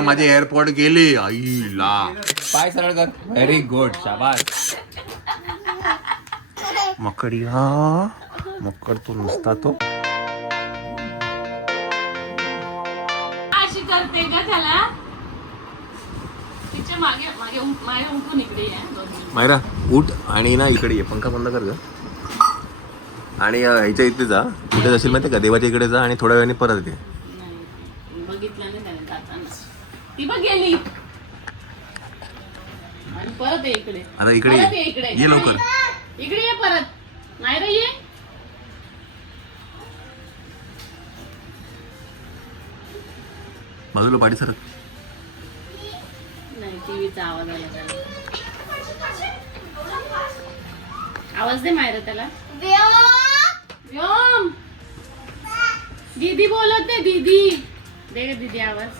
माझे एअरपोर्ट गेले आईला. पाय सरळ कर. व्हेरी गुड, शाबास. मकडी हा मकड तो नुसता तो अशी करते का त्याला. तिच्या मागे मागे मागे उठून इकडे ये. मायरा उठ आणि ना इकडे ये. पंखा बंद कर ग. आणि ह्याच्या इथे जा. कुठे जाशील माहिती का, देवाच्या इकडे जा आणि थोड्या वेळाने परत ये. बघितलं नाही त्याने जाताना. ती बघ गेली. आणि परत ये इकडे. आता इकडे परत ये ये. इकडे. ये लवकर. इकडे ये परत. नाही रे ये. बाजूला पाडी सर. नाही टीव्हीचा आवाज आला त्याला. आवाज दे मायरा त्याला. व्योम दीदी बोलत आहे. दीदी दे ग दीदी आवाज.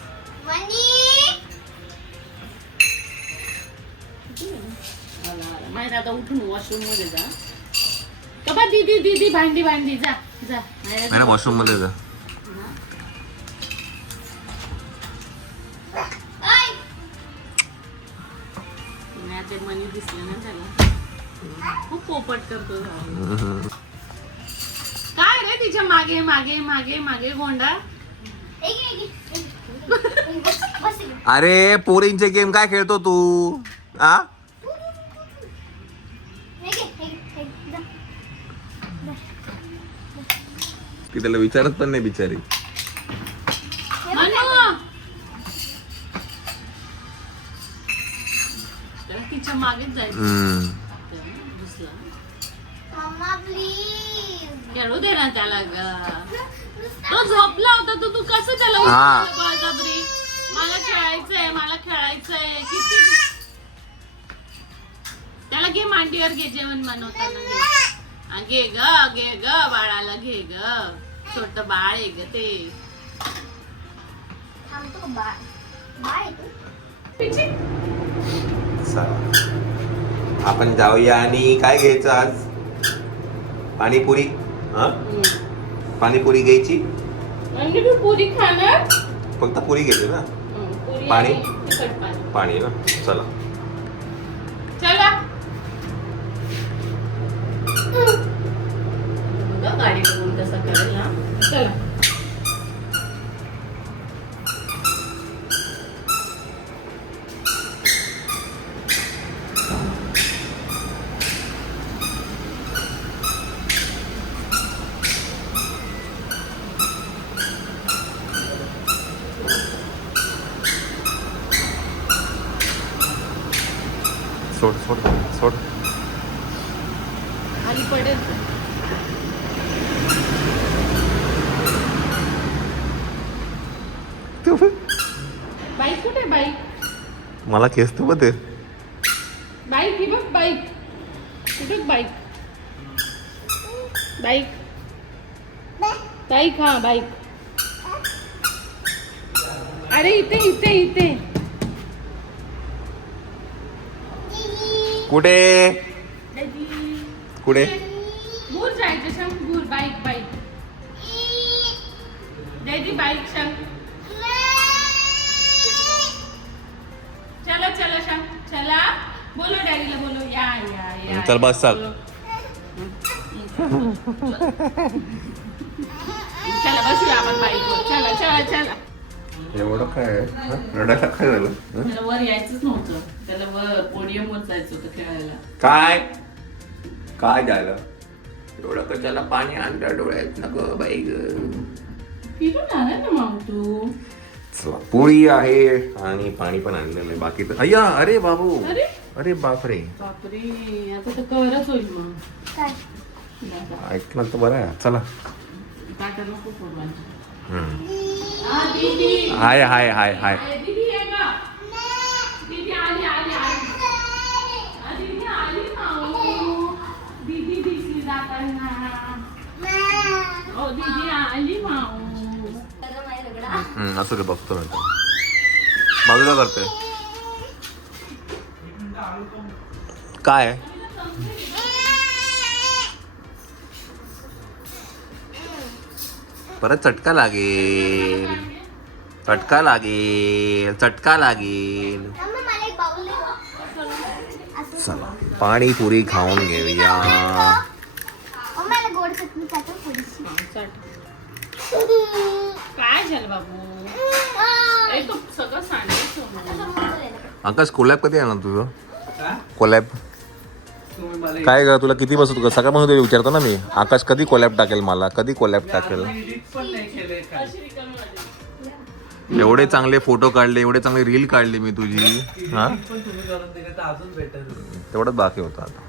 मायरा आता उठून वॉशरूम मध्ये जा. कबा दीदी दीदी भांडी भांडी जा जा. मायरा वॉशरूम मध्ये जा. ते मनी दिसलं ना त्याला. खूप पोपट करतो. काय रे तिच्या मागे मागे मागे मागे गोंडा. अरे पोरींचे गेम काय खेळतो तू आ. ती त्याला विचारत पण नाही बिचारी. तिच्या मागेच जायचं. खेळू दे ना त्याला. तो झोपला होता तर तू कसं त्याला बळजबरी. मला खेळायचंय मला खेळायचंय. किती त्याला घे मांडीवर घे. जेवण बनवताना घे ग बाळाला घे ग. छोट बाळ आहे ग ते. आपण जाऊया. आणि काय घ्यायचं आज. पाणीपुरी. पाणीपुरी घ्यायची. पुरी खाणार. फक्त पुरी घ्यायची ना. पाणी पाणी ना. चला चला गाडी बघून कसं करेल ना. चला सोड सोड सोड. खाली पडेल. बाईक कुठे बाईक. मला खेचतो बघ ते. बाईक ही बघ बाईक. कुठे बाईक. बाईक बाईक हा बाईक. अरे इथे इथे इथे. कुठे कुठे. दूर जायचं शंख. दूर बाईक बाईक. डॅडी बाईक शंख. चला चला शंख चला. बोलो डॅडीला बोलो. या या या. चल बस चल. चला बसूया आपण बाईकवर. चला चला चला. एवढं काय रडायला काय झालं. त्याला वर यायचंच नव्हतं. त्याला वर पोडियमवर जायचं होतं खेळायला. काय काय झालं. एवढं कशाला पाणी आणलं डोळ्यात नको बाई ग. फिरून आला ना मग तू. पोळी आहे आणि पाणी पण आणलेलं आहे. बाकी तर अय्या. अरे बाबू. अरे अरे बापरे. बापरे आता तर करच होईल मग. ऐकलं तर बरं आहे. चला. काटा नको फोडवायला. हाय हाय हाय हाय. दीदी आहे का. दीदी आली आली आली. दीदी आली माऊ. दीदी दिसली जाताना. ओ दीदी आली माऊ. असं ते बघतो नंतर. बाजूला करते काय. परत चटका लागेल. चटका लागेल, चटका लागेल. मला एक बाउल दे. चला पाणीपुरी खाऊन घेऊया. मला गोड चटणी टाकून थोडीशी. चट. काय झालं बाबू? ए, तू सगळं सांगायचं. आकाश कोलॅब कधी आहे ना तुझं? कोलॅब काय ग तुला किती बसत सकाळपासून तुला विचारतो ना मी. आकाश कधी कोलॅब टाकेल, मला कधी कोलॅब टाकेल. एवढे चांगले फोटो काढले, एवढे चांगले रील काढले मी तुझी. हा तेवढंच बाकी होतं आता.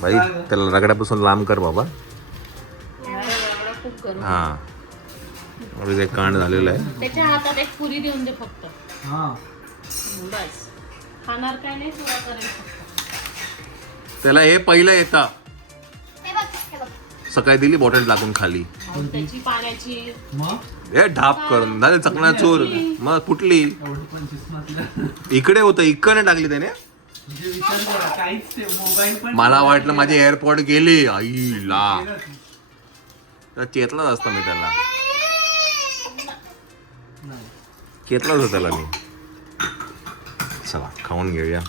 भाई त्याला रगड्यापासून लांब कर बाबा. हा ते कांड झालेलं आहे. त्याच्या हातात एक पुरी देऊन दे फक्त. बस खाणार काय नाही, थोडा करेल फक्त. त्याला हे पहिलं येतं. हे बघ, हे बघ. सकाळी दिली बॉटल टाकून खाली. त्याची पाण्याची हे ढाप करून झाले चकना चोर. मग फुटली. इकडे होतं, इकडे टाकली त्याने. मला वाटलं माझे एअरपोर्ट गेले. आईला चेतलाच असतं मी त्याला. चेतलाच होता त्याला मी. चला खाऊन घेऊया.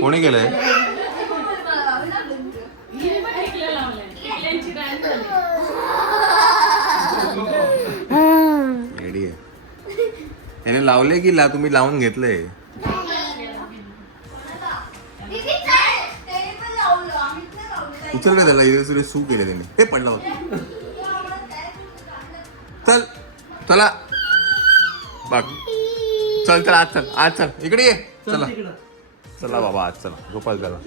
कोणी गेलंय? रेडी आहे. त्याने लावले की तुम्ही लावून घेतलंय? उचल का त्याला? इथे सू केले त्याने. ते पडलं होतं. चल चला बघ. चल चल आज चल, आज चल इकडे ये. चला चला बाबा आज चला झोपायला त्याला.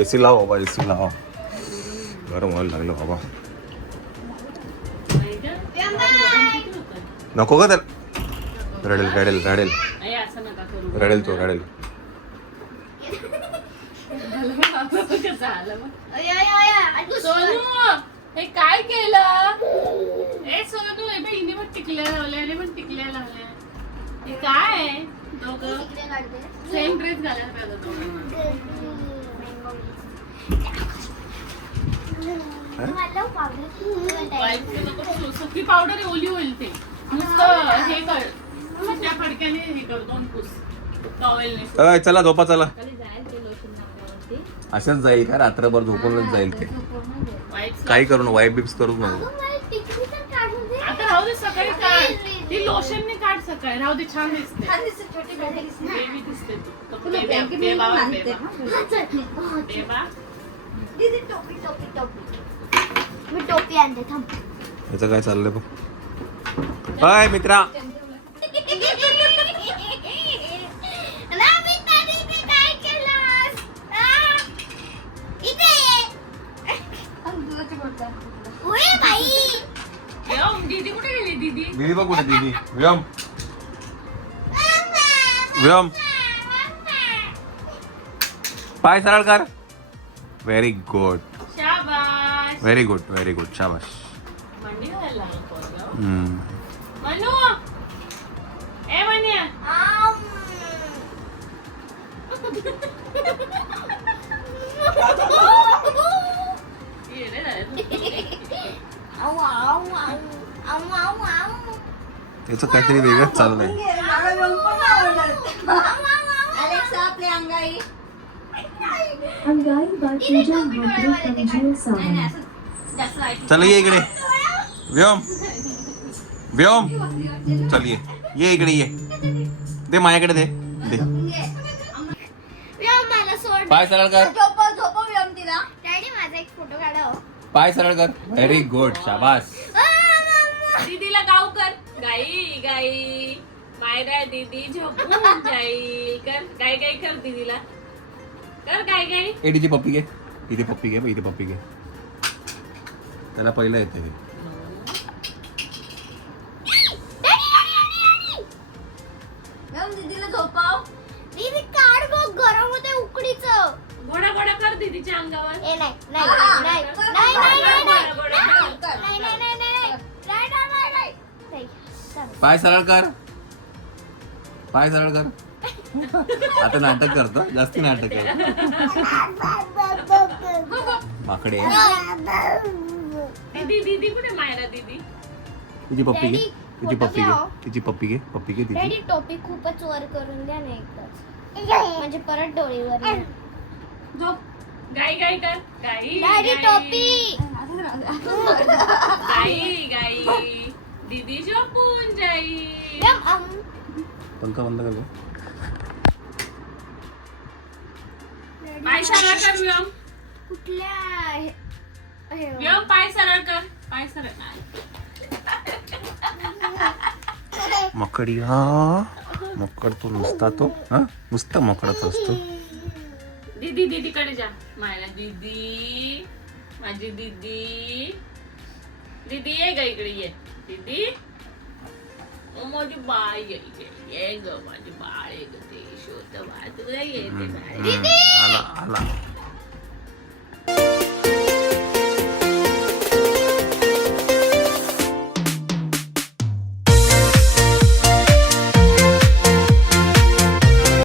एसी लाव बाबा, एसी लाव. गरम व्हायला लागलं बाबा. नको का त्याला? रडेल रडेल रडेल रडेल तो रडेल. सोनू हे काय केलं? ए सोनू हे हिने पण टिकल्या लावल्या, याने पण टिकल्या लावल्या. हे काय आहे? दोघं सेम ड्रेस घालायला पाहिजे दोघांना. सुकी पावडर ओली होईल ते. नुसतं हे कर, त्या फडक्याने हे कर, 2 पुस टॉवेलने. चला झोपा चला. अशाच जाईल का? रात्रभर झोपूनच जाईल ते. काही करू वाईप बिप्स करू नको. आता राहू दे, सकाळी काढ. ती लोशनने काढ सकाळी. राहू दे, छान दिसते. बेबी दिसते ती. मी टोपी आणते थांब. याचं काय चाललंय बघ. हाय मित्रा. दीदी कुठे गेली? दीदी दीदी बघ कुठे? दीदी व्योम व्योम पाय सरळ कर. व्हेरी गुड, शाबाश. Very good, very good. शाबाश. मंडी व्हायला लागलं पोरगं. मनू ए मन्या. ये रे रे. त्याचं काहीतरी वेगळंच चाललंय. चल ये इकडे व्योम. व्योम चल ये इकडे ये. दे माझ्याकडे दे. दे पाय सरळ कर. डॅडी माझा एक फोटो काढा. पाय सरळ कर. Very good. शाबास. दीदीला गाव कर. गाई गाई मायरा दीदी झोपून जाईल. कर गाय गाय कर. दीदीला कर गाय गाय. ए तिची पप्पी घे. इथे पप्पी घे. इथे पप्पी घे. त्याला पहिलं येते हे. दीदीला झोपाव. दीदी काढ बघ, गरम होते उकडीचं. घोडा घोडा कर दीदीच्या अंगावर. ए नाही नाही नाही नाही नाही नाही नाही नाही नाही. पाय सरळ कर. पाय सरळ कर. आता नाटक करतो, जास्ती नाटक कर. माकडे दीदी दीदी कुठे मायरा दीदी? तुझी पप्पी घे, Daddy, तुझी फोटो पप्पी घे, घ्या हो. तिची पप्पी घे, पप्पी घे तिची. डॅडी टोपी खूपच वर करून द्या ना एकदाच, म्हणजे परत डोळीवर येईल. झोप. गाई गाई कर. गाई डॅडी गाई. टोपी. गाई गाई. दीदी झोपून जाई. पंखा बंद कर गं. पाय सरळ कर व्योम. कुठल्या व्योम पाय सरळ कर. पाय सरळ. मकडी हा मकड तो नुसता तो हा नुसता मकडाच असतो. दीदी दीदीकडे जा. मायला दीदी, माझी दीदी. दीदी ये ग इकडे ये. दीदी ओ माझी बाळ ये ग माझी बाळ ये ग ते शोध बाळ तुला येते बाळ. आला आला